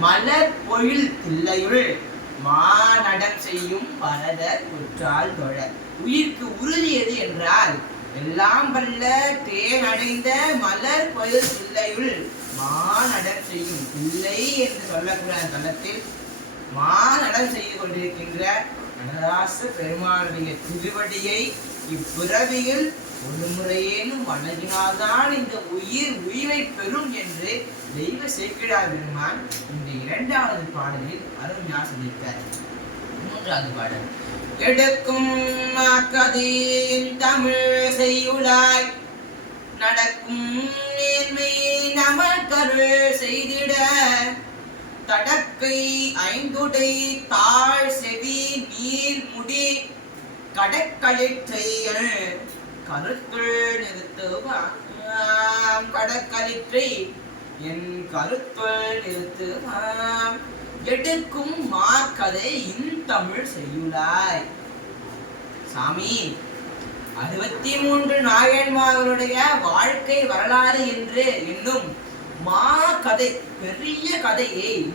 மலர் பொழில் தில்லையுள் மாநடம் செய்யும் பரதர் உற்றால் தொழர் உயிர்க்கு உறுதியது என்றால் எல்லாம் வல்ல தேனடைந்த மலர் பொழில் தில்லையுள் மாநடம் செய்யும் தில்லை என்று சொல்லக்கூடிய தளத்தில் மா மானடம் செய்து கொண்டிருக்கின்ற கனதாச பெருமானுடைய திருவடியை இப்பிறவியில் ஒரு முறையேனும் வணங்கினால்தான் இந்த உயிர் உயிரை பெறும் என்று தெய்வ சேக்கிழார் பெருமான் இந்த இரண்டாவது பாடலில் அருமையா சொல்லியிருக்கார். மூன்றாவது பாடல். எடுக்கும் கதையின் தமிழ் செய்யுளாய் நடக்கும் நேர்மை நமக்கருள் செய்திட தடக்கை ஐந்துடை தாழ் செவி நீர் முடி கடற்களிற்றையல் கருத்துள் நிறுத்துவாம் கடற்களிற்றை என் கருத்துள் நிறுத்துவாம் எடுக்கும் மார்க்கதை இன்தமிழ் செய்யுளாய். சாமி அறுபத்தி மூன்று நாயன்மார்களுடைய வாழ்க்கை வரலாறு என்று என்னும் மா கதை பெரிய கதையை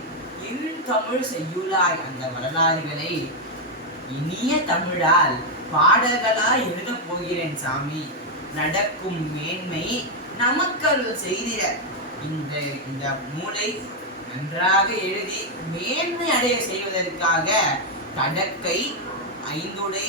இன் தமிழ் செய்யுளாய் அந்த வரலாறுகளை இனிய தமிழால் பாடல்களாய் எழுதப் போகிறேன் சாமி. நடக்கும் மேன்மை நமக்கள் செய்திட. இந்த இந்த நூலை நன்றாக எழுதி மேன்மை அடைய செய்வதற்காக கடற்கை ஐந்துடை